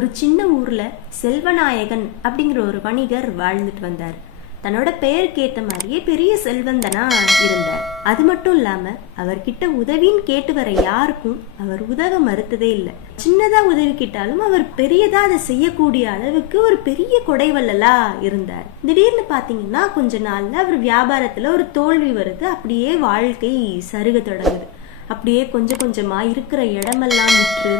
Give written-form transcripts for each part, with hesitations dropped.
ஒரு சின்ன ஊர்ல செல்வநாயகன் அப்படிங்கிற ஒரு வணிகர் வாழ்ந்துட்டு வந்தார். தன்னோட பெயருக்கு ஏத்த மாதிரியே பெரிய செல்வந்தனா இருந்தார். அது மட்டும் இல்லாம அவர்கிட்ட உதவின்னு கேட்டு வர யாருக்கும் அவர் உதவ மறுத்ததே இல்லை. சின்னதா உதவி கேட்டாலும் அவர் பெரியதா அதை செய்யக்கூடிய அளவுக்கு ஒரு பெரிய கொடைவல்லலா இருந்தார். திடீர்னு பாத்தீங்கன்னா கொஞ்ச நாள்ல அவர் வியாபாரத்துல ஒரு தோல்வி வருது. அப்படியே வாழ்க்கை சருக தொடங்குது. அப்படியே கொஞ்சம் கொஞ்சமா இருக்கிற இடமெல்லாம் விற்று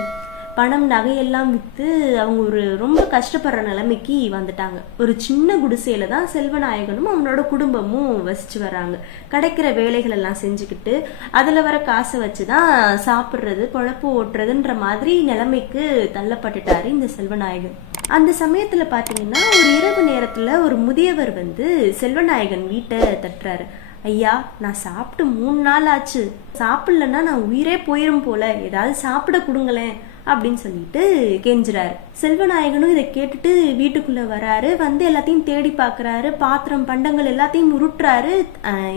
பணம் நகையெல்லாம் விற்று அவங்க ஒரு ரொம்ப கஷ்டப்படுற நிலைமைக்கு வந்துட்டாங்க. ஒரு சின்ன குடிசையில தான் செல்வநாயகனும் அவனோட குடும்பமும் வசிச்சு வராங்க. கிடைக்கிற வேலைகள் எல்லாம் செஞ்சுக்கிட்டு அதுல வர காசை வச்சுதான் சாப்பிட்றது பொழப்பு ஓட்டுறதுன்ற மாதிரி நிலைமைக்கு தள்ளப்பட்டுட்டாரு இந்த செல்வநாயகன். அந்த சமயத்துல பாத்தீங்கன்னா ஒரு இரவு நேரத்துல ஒரு முதியவர் வந்து செல்வநாயகன் வீட்டை தட்டுறாரு. ஐயா, நான் சாப்பிட்டு 3 நாள் ஆச்சு, சாப்பிடலன்னா நான் உயிரே போயிரும் போல, ஏதாவது சாப்பிட கொடுங்களேன் அப்படின்னு சொல்லிட்டு கெஞ்சுறாரு. செல்வநாயகனும் இதை கேட்டுட்டு வீட்டுக்குள்ள வராரு. வந்து எல்லாத்தையும் தேடி பாக்குறாரு. பாத்திரம் பண்டங்கள் எல்லாத்தையும் உருட்டுறாரு.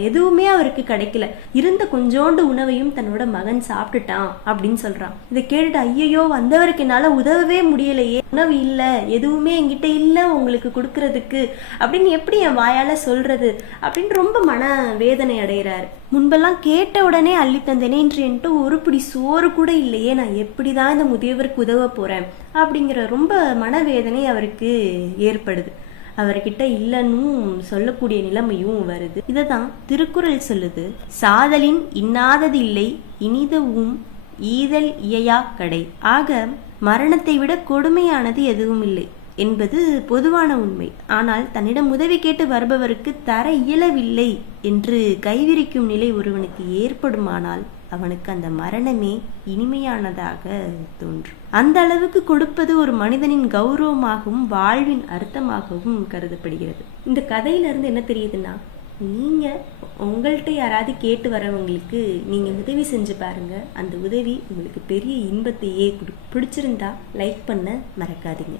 எதுவுமே அவருக்கு கிடைக்கல. இருந்த கொஞ்சோண்டு உணவையும் தன்னோட மகன் சாப்பிட்டுட்டான் அப்படின்னு சொல்றான். இதை கேட்டுட்டு ஐயோ, வந்தவருக்கு என்னால உதவவே முடியலையே, உணவு இல்ல, எதுவுமே என்கிட்ட இல்ல உங்களுக்கு கொடுக்கறதுக்கு அப்படின்னு எப்படி என் வாயால சொல்றது அப்படின்னு ரொம்ப மன வேதனை அடைகிறாரு. முன்பெல்லாம் கேட்ட உடனே அள்ளி தந்தேனே, இன்று என்கிட்ட ஒரு பிடி சோறு கூட இல்லையே, நான் எப்படிதான் இந்த முதியவருக்கு உதவ போறேன் அப்படிங்கிற ரொம்ப மனவேதனை அவருக்கு ஏற்படுது. அவர்கிட்ட இல்லைன்னு சொல்லக்கூடிய நிலைமையும் வருது. இததான் திருக்குறள் சொல்லுது, சாதலின் இன்னாதது இல்லை இனிதவும் ஈதல் இயையா கடை. ஆக மரணத்தை விட கொடுமையானது எதுவும் இல்லை என்பது பொதுவான உண்மை. ஆனால் தன்னிடம் உதவி கேட்டு வருபவருக்கு தர இயலவில்லை என்று கைவிரிக்கும் நிலை ஒருவனுக்கு ஏற்படுமானால் அவனுக்கு அந்த மரணமே இனிமையானதாக தோன்றும். அந்த அளவுக்கு கொடுப்பது ஒரு மனிதனின் கௌரவமாகவும் வாழ்வின் அர்த்தமாகவும் கருதப்படுகிறது. இந்த கதையில இருந்து என்ன தெரியுதுன்னா, நீங்க உங்கள்கிட்ட யாராவது கேட்டு வரவங்களுக்கு நீங்க உதவி செஞ்சு பாருங்க. அந்த உதவி உங்களுக்கு பெரிய இன்பத்தையே கொடுக்கும். பிடிச்சிருந்தா லைக் பண்ண மறக்காதீங்க.